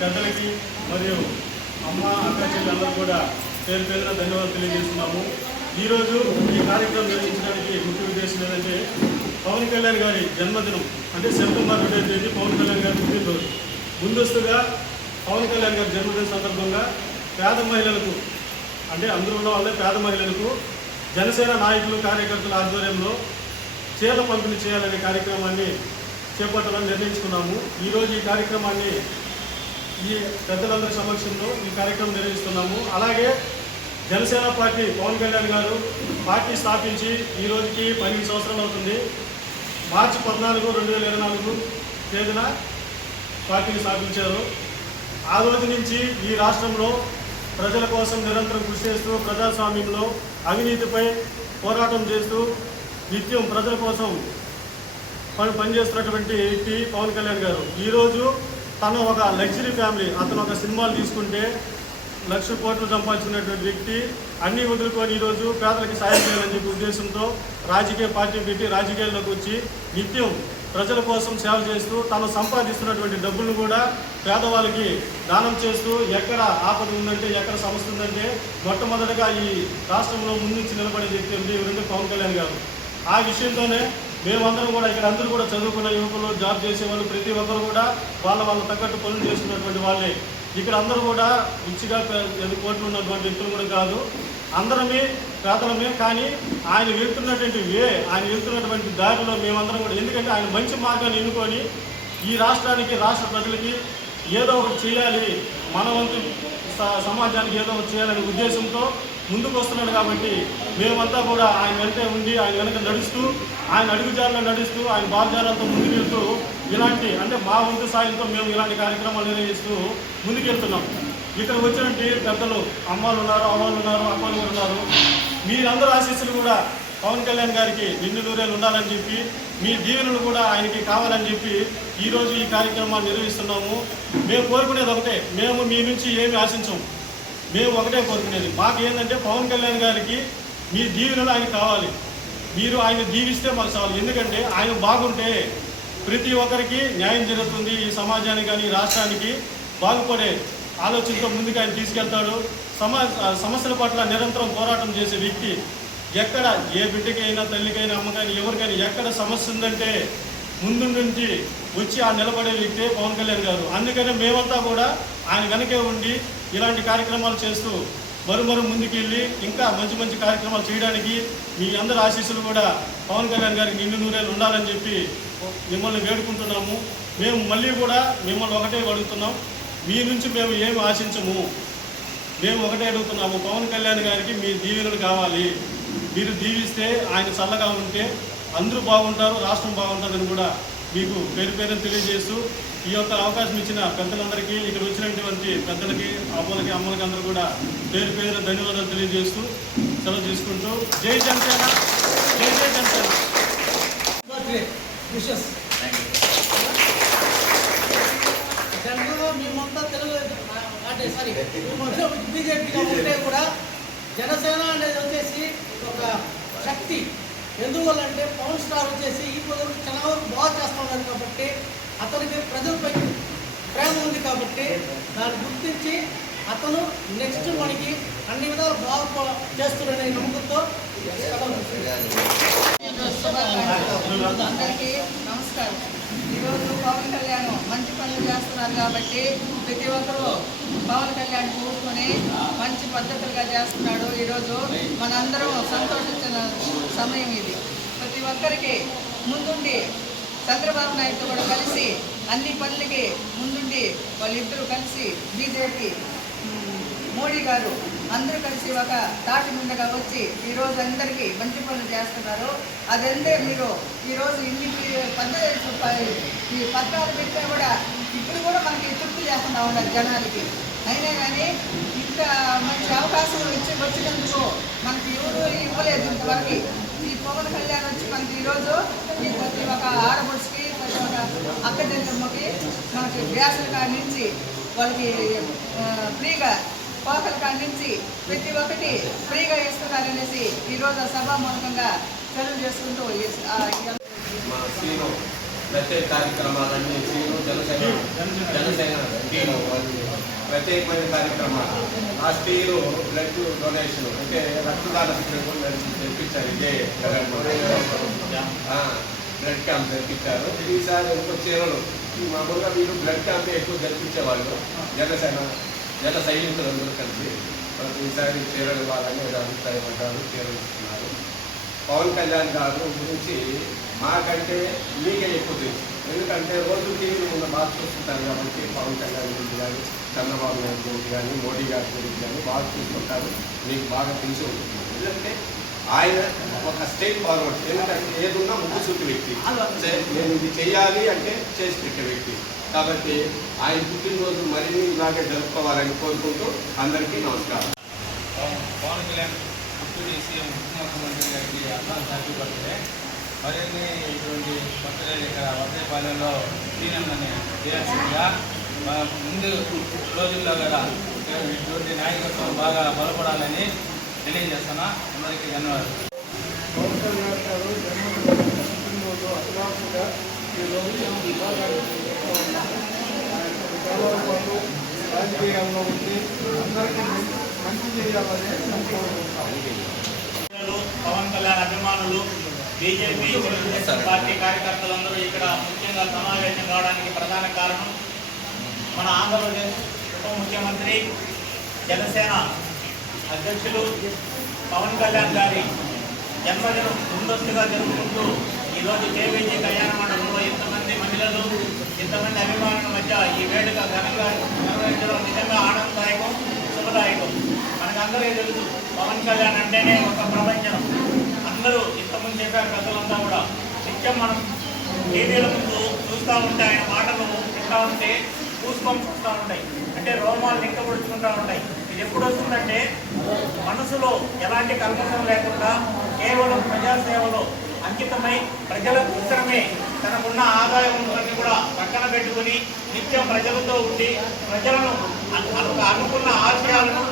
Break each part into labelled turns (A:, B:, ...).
A: పెద్దలకి మరియు అమ్మ అక్క చెల్లెలందరూ కూడా పేరు పేరున ధన్యవాదాలు తెలియజేస్తున్నాము. ఈరోజు ఈ కార్యక్రమం నిర్వహించడానికి ముఖ్య ఉద్దేశం ఏంటంటే పవన్ కళ్యాణ్ గారి జన్మదినం అంటే సెప్టెంబర్ రెండవ తేదీ పవన్ కళ్యాణ్ గారి పుట్టినరోజు. ముందస్తుగా పవన్ కళ్యాణ్ గారి జన్మదిన సందర్భంగా పేద మహిళలకు అంటే అందరూ ఉన్న వాళ్ళే పేద మహిళలకు జనసేన నాయకులు కార్యకర్తల ఆధ్వర్యంలో చీరల పంపిణీ చేయాలనే కార్యక్రమాన్ని చేపట్టాలని నిర్ణయించుకున్నాము. ఈరోజు ఈ కార్యక్రమాన్ని ఈ పెద్దలందరి సమక్షంలో ఈ కార్యక్రమం నిర్వహిస్తున్నాము. అలాగే జనసేన పార్టీ పవన్ కళ్యాణ్ గారు పార్టీ స్థాపించి ఈ రోజుకి పన్నెండు సంవత్సరాలు అవుతుంది. మార్చి పద్నాలుగు రెండు వేల ఇరవై నాలుగు తేదీన పార్టీని స్థాపించారు. ఆ రోజు నుంచి ఈ రాష్ట్రంలో ప్రజల కోసం నిరంతరం కృషి చేస్తూ ప్రజాస్వామ్యంలో అవినీతిపై పోరాటం చేస్తూ నిత్యం ప్రజల కోసం పని పనిచేస్తున్నటువంటి వ్యక్తి పవన్ కళ్యాణ్ గారు. ఈరోజు తను ఒక లగ్జరీ ఫ్యామిలీ. అతను ఒక సినిమాలు తీసుకుంటే లక్ష కోట్లు సంపాదించినటువంటి వ్యక్తి. అన్ని వదులుకొని ఈరోజు పేదలకి సాయం చేయాలని చెప్పి ఉద్దేశంతో రాజకీయ పార్టీ పెట్టి రాజకీయాల్లోకి వచ్చి నిత్యం ప్రజల కోసం సేవ చేస్తూ తను సంపాదిస్తున్నటువంటి డబ్బులను కూడా పేదవాళ్ళకి దానం చేస్తూ ఎక్కడ ఆపద ఉందంటే ఎక్కడ సమస్య ఉందంటే మొట్టమొదటిగా ఈ రాష్ట్రంలో ముందుంచి నిలబడే వ్యక్తి ఎవరంటే పవన్ కళ్యాణ్ గారు. ఆ విషయంతోనే మేమందరం కూడా ఇక్కడ అందరూ కూడా చదువుకున్న యువకులు జాబ్ చేసే వాళ్ళు ప్రతి ఒక్కరు కూడా వాళ్ళ వాళ్ళ తగ్గట్టు పనులు చేస్తున్నటువంటి వాళ్ళే. ఇక్కడ అందరూ కూడా రిచ్గా ఎన్ని కోట్లు ఉన్నటువంటి వ్యక్తులు కూడా కాదు. అందరమే పేదలమే కానీ ఆయన వెళ్తున్నటువంటి వే ఆయన వెళ్తున్నటువంటి దారిలో మేమందరం కూడా ఎందుకంటే ఆయన మంచి మార్గాన్ని ఎన్నుకొని ఈ రాష్ట్రానికి రాష్ట్ర ప్రజలకి ఏదో ఒకటి చేయాలి మన వంతు స- సమాజానికి ఏదో ఒకటి చేయాలనే ఉద్దేశంతో ముందుకు వస్తున్నాడు కాబట్టి మేమంతా కూడా ఆయన వెంటే ఉండి ఆయన వెనక నడుస్తూ ఆయన అడుగుజాలలో నడుస్తూ ఆయన బాధ్యాలతో ముందుకు వెళ్తూ ఇలాంటి అంటే మా వంతు సాయంతో మేము ఇలాంటి కార్యక్రమాలు నిర్వహిస్తూ ముందుకెళ్తున్నాం. ఇక్కడ వచ్చినట్టు పెద్దలు అమ్మాలు ఉన్నారు అవ్వాళ్ళు ఉన్నారు అక్కలు ఉన్నారు. మీరందరూ ఆశీస్సులు కూడా పవన్ కళ్యాణ్ గారికి నిన్ను నూరేళ్ళు ఉండాలని చెప్పి మీ దీవెనలు కూడా ఆయనకి కావాలని చెప్పి ఈరోజు ఈ కార్యక్రమాన్ని నిర్వహిస్తున్నాము. మేము కోరుకునేది ఒకటే మేము మీ నుంచి ఏమి ఆశించము మేము ఒకటే కోరుకునేది. మాకు ఏంటంటే పవన్ కళ్యాణ్ గారికి మీ దీవెనలు ఆయన కావాలి. మీరు ఆయన దీవిస్తే మాకు చాలు. ఎందుకంటే ఆయన బాగుంటే ప్రతి ఒక్కరికి న్యాయం జరుగుతుంది ఈ సమాజానికి కానీ రాష్ట్రానికి. బాగుపడే ఆలోచనతో ముందుకు ఆయన తీసుకెళ్తాడు. సమా సమస్యల పట్ల నిరంతరం పోరాటం చేసే వ్యక్తి ఎక్కడ ఏ బిడ్డకైనా తల్లికైనా అమ్మకైనా ఎవరికైనా ఎక్కడ సమస్య ఉందంటే ముందు నుంచి వచ్చి ఆ నిలబడే వ్యక్తే పవన్ కళ్యాణ్ గారు. అందుకనే మేమంతా కూడా ఆయన వెనకే ఉండి ఇలాంటి కార్యక్రమాలు చేస్తూ మరుమరు ముందుకెళ్ళి ఇంకా మంచి మంచి కార్యక్రమాలు చేయడానికి మీ అందరి ఆశీస్సులు కూడా పవన్ కళ్యాణ్ గారికి నిండు నూరేళ్ళు ఉండాలని చెప్పి మిమ్మల్ని వేడుకుంటున్నాము. మేము మళ్ళీ కూడా మిమ్మల్ని ఒకటే అడుగుతున్నాం. మీ నుంచి మేము ఏమి ఆశించము. మేము ఒకటే అడుగుతున్నాము. పవన్ కళ్యాణ్ గారికి మీ దీవెనలు కావాలి. మీరు దీవిస్తే ఆయన చల్లగా ఉంటే అందరూ బాగుంటారు రాష్ట్రం బాగుంటుందని కూడా మీకు పేరు పేరుని తెలియజేస్తూ ఈ యొక్క అవకాశం ఇచ్చిన పెద్దలందరికీ ఇక్కడ వచ్చినటువంటి పెద్దలకి అమ్మలకి అమ్మలకి అందరూ కూడా పేరు పేరు ధన్యవాదాలు తెలియజేస్తూ సెలవు తీసుకుంటూ జై జనసేన జై జై జనసేన.
B: మేమంతా తెలుగు అంటే సారీ మేమంతా కూడా జనసేన అనేది వచ్చేసి ఒక శక్తి. ఎందువల్లంటే పవన్ స్టార్ వచ్చేసి ఈ పదవి చాలా వరకు బాగా చేస్తున్నారు కాబట్టి అతనికి ప్రజలపై ప్రేమ ఉంది కాబట్టి దాన్ని గుర్తించి అతను నెక్స్ట్ మనకి అన్ని విధాలు బాగా చేస్తున్నాడనే నమ్మకంతో
C: అందరికీ నమస్కారం. ఈరోజు పవన్ కళ్యాణ్ మంచి పనులు చేస్తున్నారు కాబట్టి ప్రతి ఒక్కరూ పవన్ కళ్యాణ్ కూర్చొని మంచి పద్ధతులుగా చేస్తున్నాడు. ఈరోజు మనందరం సంతోషించిన సమయం ఇది. ప్రతి ఒక్కరికి ముందుండి చంద్రబాబు నాయుడుతో కూడా కలిసి అన్ని పనులకి ముందుండి వాళ్ళిద్దరూ కలిసి బీజేపీ మోడీ గారు అందరూ కలిసి ఒక తాటి ముందుగా వచ్చి ఈరోజు అందరికీ మంచి పనులు చేస్తున్నారు. అదంతే మీరు ఈరోజు ఇన్ని పద్ధతి ఈ పత్రాలు పెట్టినా కూడా ఇప్పుడు కూడా మనకి తృప్తి చేస్తున్నా ఉన్నారు జనాలకి. అయినా కానీ ఇంత మంచి అవకాశం ఇచ్చి వచ్చినందుకు మనకి ఎవరు ఇవ్వలేదు ఇంతవరకు. ఈ పవన్ కళ్యాణ్ వచ్చి మనకి ఈరోజు ఈ ప్రతి ఒక ఆడపడుచుకి ప్రతి ఒక అక్క చెల్లెమ్మకి మనకి గ్యాసుల కాడి నుంచి వాళ్ళకి ఫ్రీగా కోకల కాడి నుంచి ప్రతి ఒక్కటి ఫ్రీగా ఇస్తున్నారనేసి ఈరోజు సెలవు చేసుకుంటూ ఆ, ఈ
D: మన శ్రీను ప్రత్యేక కార్యక్రమాలన్నీ శ్రీను జనసేన జనసేన టీము వాళ్ళు ప్రత్యేకమైన కార్యక్రమాలు. లాస్ట్ ఇయర్ బ్లడ్ డొనేషన్ అంటే రక్తదాన శిబిరం తెప్పించారు ఇదే బ్లడ్ క్యాంప్. జరిపించారు ఈసారి ఇంకో చీరలు మామూలుగా వీళ్ళు బ్లడ్ క్యాంప్ ఎక్కువ జరిపించేవాళ్ళు జనసేన జన సైనికులు అందరూ కలిసి మనకు ఈసారి చీరలు ఇవ్వాలని ఏదో అభిప్రాయం అంటారు చీరలు ఇస్తున్నారు పవన్ కళ్యాణ్ గారు గురించి మాకంటే మీకే ఎక్కువ తెలుసు. ఎందుకంటే రోజు టీవీ ఉన్న బాగా చూస్తుంటారు కాబట్టి పవన్ కళ్యాణ్ గురించి కానీ చంద్రబాబు నాయుడు గురించి కానీ మోడీ గారి గురించి కానీ బాగా చూస్తుంటారు. మీకు బాగా తెలిసి ఉంటుంది. ఎందుకంటే ఆయన ఒక స్టేట్ ఫార్వర్డ్. ఎందుకంటే ఏదున్నా ముందు చూపే వ్యక్తి. నేను ఇది చేయాలి అంటే చేసి పెట్టే వ్యక్తి. కాబట్టి ఆయన పుట్టినరోజు మరిన్ని ఇలాగే జరుపుకోవాలని కోరుకుంటూ అందరికీ నమస్కారం.
E: పవన్ కళ్యాణ్ డిప్యూటీ సీఎం ముఖ్యమంత్రి గారికి అడ్వాన్స్ హ్యాపీ బర్త్డే మరిన్ని ఇటువంటి బర్త్డేలు ఇక్కడ వర్ధేపాలెంలో శ్రీనన్నని చేయాల్సిందిగా మన ముందు రోజుల్లో కూడా ఇటువంటి నాయకత్వం బాగా బలపడాలని తెలియజేస్తున్నా. అందరికీ ధన్యవాదాలు.
F: పవన్ కళ్యాణ్ గారు జన్మదిన పుట్టినరోజు అభిలాషగా ఈ రోజు విభాగానికి రాజకీయాల్లో ఉండి అందరికీ మంచి- చేయాలని
G: పవన్ కళ్యాణ్ అభిమానులు బీజేపీ తెలుగుదేశం పార్టీ కార్యకర్తలందరూ ఇక్కడ ముఖ్యంగా సమావేశం కావడానికి ప్రధాన కారణం మన ఆంధ్రప్రదేశ్ ఉప ముఖ్యమంత్రి జనసేన అధ్యక్షులు పవన్ కళ్యాణ్ గారి జన్మదినం ముందస్తుగా జరుపుకుంటూ ఈరోజు కేవీజీ కళ్యాణ మండపంలో ఎంతమంది ప్రజలు ఇంతమంది అభిమానుల మధ్య ఈ వేడుక ఘనంగా నిర్వహించడం నిజంగా ఆనందదాయకం శుభదాయకం. మనకందరికీ తెలుసు పవన్ కళ్యాణ్ అంటేనే ఒక ప్రపంచం. అందరూ ఇంతకుముందు చెప్పారు పెద్దలంతా కూడా. నిత్యం మనం టీవీల ముందు చూస్తూ ఉంటే ఆయన మాటలు వింటూ ఉంటే కూసుకొని చూస్తూ ఉంటాయి. అంటే రోమాలు నిక్కబడుచుకుంటూ ఉంటాయి. ఇది ఎప్పుడు వస్తుందంటే మనసులో ఎలాంటి కల్పసం లేకుండా కేవలం ప్రజాసేవలో అంకితమై ప్రజల కోసమే తనకున్న ఆదాయం కూడా పక్కన పెట్టుకుని నిత్యం ప్రజలతో ఉండి ప్రజలను అనుకున్న ఆశయాలను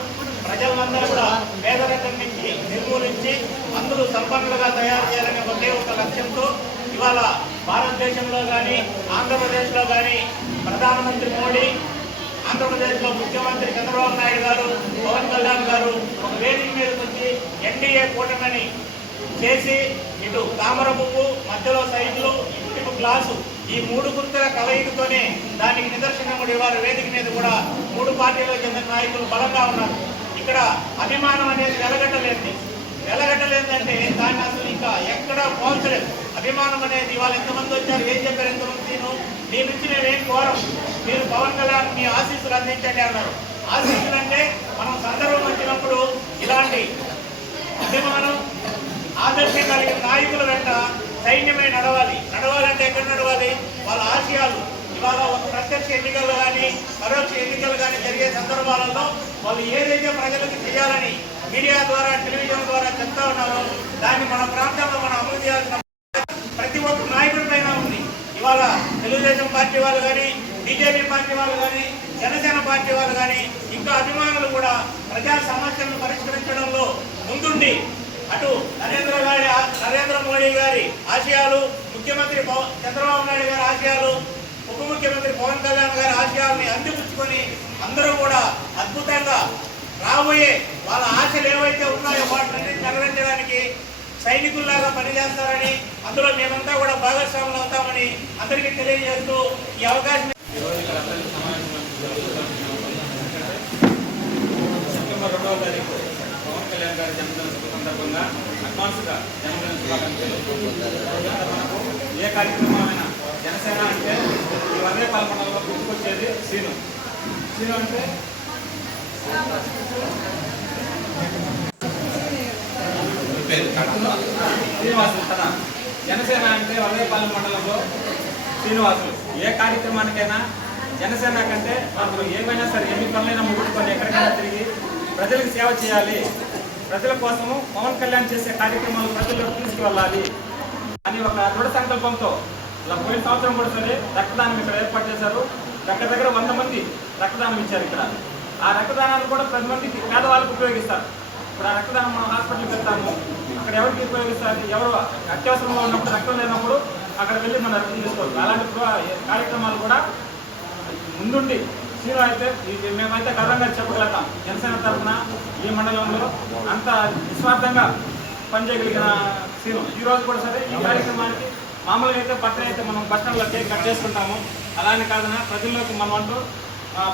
G: ప్రజలందరూ కూడా పేదరికం నుంచి నిర్మూలించి అందరూ సంపన్నులుగా తయారు చేయాలనే ఒకే ఒక లక్ష్యంతో ఇవాళ భారతదేశంలో కానీ ఆంధ్రప్రదేశ్లో కానీ ప్రధానమంత్రి మోడీ ఆంధ్రప్రదేశ్లో ముఖ్యమంత్రి చంద్రబాబు నాయుడు గారు పవన్ కళ్యాణ్ గారు ఒక వేదిక మీదకి వచ్చి ఎన్డీఏ కూటమిని చేసి ఇటు తామర పువ్వు మధ్యలో సైజులు ఇటు గ్లాసు ఈ మూడు గుర్తుల కలయికతోనే దానికి నిదర్శనం కూడా ఇవాళ వేదిక మీద కూడా మూడు పార్టీలకు చెందిన నాయకులు బలంగా ఉన్నారు. ఇక్కడ అభిమానం అనేది వెలగట్టలేదు వెలగట్టలేదంటే దాన్ని అసలు ఇంకా ఎక్కడా పోల్చలేదు. అభిమానం అనేది ఇవాళ ఎంతమంది వచ్చారు ఏం చెప్పారు ఎంతమంది నేను? మీ నుంచి మేమేం కోరం? మీరు పవన్ కళ్యాణ్ మీ ఆశీస్సులు అందించండి అన్నారు. ఆశీస్సులు అంటే మనం సందర్భం వచ్చినప్పుడు ఇలాంటి అభిమానం ఆదర్శం కలిగిన నాయకుల వెంట సైన్యమే నడవాలి. నడవాలంటే ఎక్కడ నడవాలి? వాళ్ళ ఆశయాలు. ఇవాళ ఒక ప్రత్యక్ష ఎన్నికలు కానీ పరోక్ష ఎన్నికలు కానీ జరిగే సందర్భాలలో వాళ్ళు ఏదైతే ప్రజలకు చేయాలని మీడియా ద్వారా టెలివిజన్ ద్వారా చెప్తా ఉన్నారో దాన్ని మన ప్రాంతంలో మనం అమలు చేయాల్సిన ప్రతి ఒక్క నాయకుడి పైన ఉంది. ఇవాళ తెలుగుదేశం పార్టీ వాళ్ళు కానీ బీజేపీ పార్టీ వాళ్ళు కానీ జనసేన పార్టీ వాళ్ళు కానీ ఇంకా అభిమానులు కూడా ప్రజా సమస్యలను పరిష్కరించడంలో ముందుండి అటు నరేంద్ర గారి నరేంద్ర మోడీ గారి ఆశయాలు ముఖ్యమంత్రి పవ- చంద్రబాబు నాయుడు గారి ఆశయాలు ఉప ముఖ్యమంత్రి పవన్ కళ్యాణ్ గారి ఆశయాల్ని అందిపుచ్చుకొని అందరూ కూడా అద్భుతంగా రాబోయే వాళ్ళ ఆశలు ఏవైతే ఉన్నాయో వాటిని నెరవేర్చడానికి సైనికుల్లాగా పనిచేస్తారని అందులో మేమంతా కూడా భాగస్వాములు అవుతామని అందరికీ తెలియజేస్తూ ఈ అవకాశం
E: సెప్టెంబర్ రెండవ తారీఖు పవన్ కళ్యాణ్ గారి జన్మదిన సందర్భంగా అడ్వాన్స్గా జనసేన శుభాకాంక్షలు ఏ కార్యక్రమమైనా జనసేన అంటే ఈ వందే పాల్గొనలో గుర్తుకొచ్చేది శ్రీను. శ్రీను అంటే? శ్రీనివాసులు కదా. జనసేన అంటే వల్లయపాలెం మండలంలో శ్రీనివాసులు. ఏ కార్యక్రమానికైనా జనసేన కంటే అతను ఏమైనా సరే ఎన్ని పనులైనా ముగించుకొని ఎక్కడికైనా తిరిగి ప్రజలకు సేవ చేయాలి. ప్రజల కోసము పవన్ కళ్యాణ్ చేసే కార్యక్రమాలు ప్రజల్లోకి తీసుకువెళ్ళాలి అని ఒక దృఢ సంకల్పంతో ఇలా పోయిన సంవత్సరం కూడా సరే రక్తదానం ఇక్కడ ఏర్పాటు చేశారు. దగ్గర దగ్గర వంద మంది రక్తదానం ఇచ్చారు ఇక్కడ. ఆ రక్తదానాలు కూడా ప్రతి మందికి పేదవాళ్ళకు ఉపయోగిస్తారు. ఇప్పుడు ఆ రక్తదానం మనం హాస్పిటల్కి వెళ్తాము. అక్కడ ఎవరికి ఉపయోగిస్తారు? ఎవరు అత్యవసరంలో ఉన్నప్పుడు రక్తం లేనప్పుడు అక్కడ వెళ్ళి మనం రక్తం తీసుకోవచ్చు అలాంటి కార్యక్రమాలు కూడా ముందుండి అయితే ఇది మేమైతే గర్వంగా చెప్పగలుగుతాం. జనసేన తరఫున ఈ మండలంలో అంత నిస్వార్థంగా పనిచేయగలిగిన సీను. ఈ రోజు కూడా సరే ఈ కార్యక్రమానికి మామూలుగా అయితే పక్కన అయితే మనం బస్టాండ్లో కేక్ కట్ చేసుకుంటాము. అలానే కాదన ప్రజల్లోకి మనం అంటూ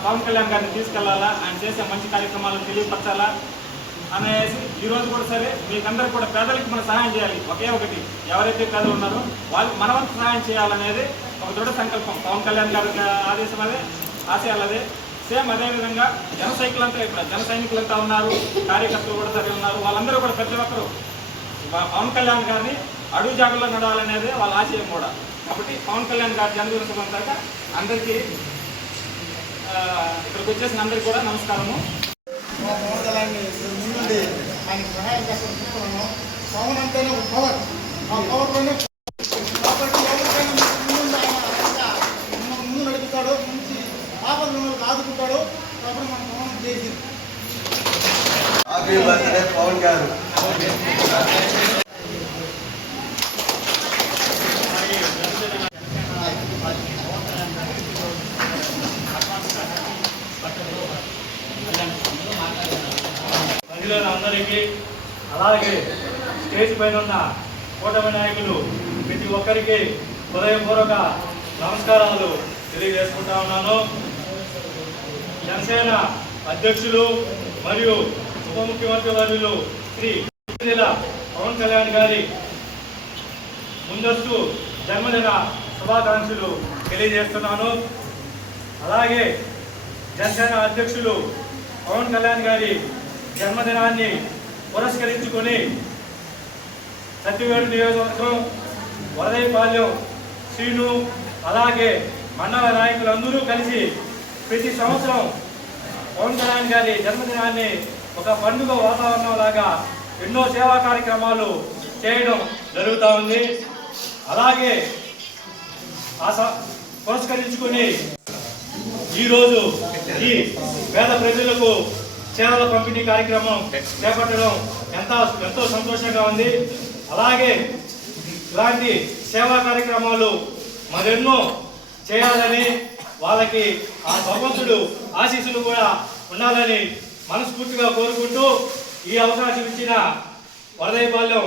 E: పవన్ కళ్యాణ్ గారిని తీసుకెళ్ళాలా? ఆయన చేసే మంచి కార్యక్రమాలను తెలియపరచాలా? అనేసి ఈ రోజు కూడా సరే మీకందరికి కూడా పేదలకు మనం సహాయం చేయాలి. ఒకే ఒకటి ఎవరైతే పేదలు ఉన్నారో వాళ్ళకి మన వంతు సహాయం చేయాలనేది ఒక దృఢ సంకల్పం. పవన్ కళ్యాణ్ గారి ఆదేశం అదే. ఆశయాలదే సేమ్ అదే విధంగా జన సైకిల్ అంతా ఇక్కడ జన సైనికులంతా ఉన్నారు కార్యకర్తలు కూడా సరే ఉన్నారు. వాళ్ళందరూ కూడా ప్రతి ఒక్కరు పవన్ కళ్యాణ్ గారిని అడుగు జాగ్రత్తలో నడవాలనేది వాళ్ళ ఆశయం కూడా. కాబట్టి పవన్ కళ్యాణ్ గారి జన్మదినోత్సవం దాకా అందరికీ ఇక్కడికి వచ్చేసిన అందరికీ కూడా నమస్కారము.
F: మా పవన్ కళ్యాణ్ ముందుండి ఆయన సహాయం చేస్తాను పవన్ అంటేనే ఒక పవర్ ఆ పవర్లోనే కాబట్టి ఎవరికైనా ముందు ఆయన ఇంకా మన ముందు నడుపుతాడు మంచి ఆపదలను ఆదుకుంటాడు కాబట్టి మన పవన్ చేసింది
G: హ్యాపీ బర్త్డే పవన్ గారు.
H: అలాగే స్టేజ్ పైన ఉన్న కూటమి నాయకులు ప్రతి ఒక్కరికి హృదయపూర్వక నమస్కారాలు తెలియజేసుకుంటా ఉన్నాను. జనసేన అధ్యక్షులు మరియు ఉప ముఖ్యమంత్రి వర్యులు శ్రీ పవన్ కళ్యాణ్ గారి ముందస్తు జన్మదిన శుభాకాంక్షలు తెలియజేస్తున్నాను. అలాగే జనసేన అధ్యక్షులు పవన్ కళ్యాణ్ గారి జన్మదినాన్ని పురస్కరించుకొని సత్యవేడు నియోజకవర్గం వరదైపాలెం శ్రీను అలాగే మండల నాయకులందరూ కలిసి ప్రతి సంవత్సరం పవన్ కళ్యాణ్ గారి జన్మదినాన్ని ఒక పండుగ వాతావరణం లాగా ఎన్నో సేవా కార్యక్రమాలు చేయడం జరుగుతూ ఉంది. అలాగే ఆ స- పురస్కరించుకొని ఈరోజు ఈ పేద ప్రజలకు సేవల పంపిణీ కార్యక్రమం చేపట్టడం ఎంత ఎంతో సంతోషంగా ఉంది. అలాగే ఇలాంటి సేవా కార్యక్రమాలు మరెన్నో చేయాలని వాళ్ళకి ఆ భగవంతుడు ఆశీస్సులు కూడా ఉండాలని మనస్ఫూర్తిగా కోరుకుంటూ ఈ అవకాశం ఇచ్చిన వరదైపాలెం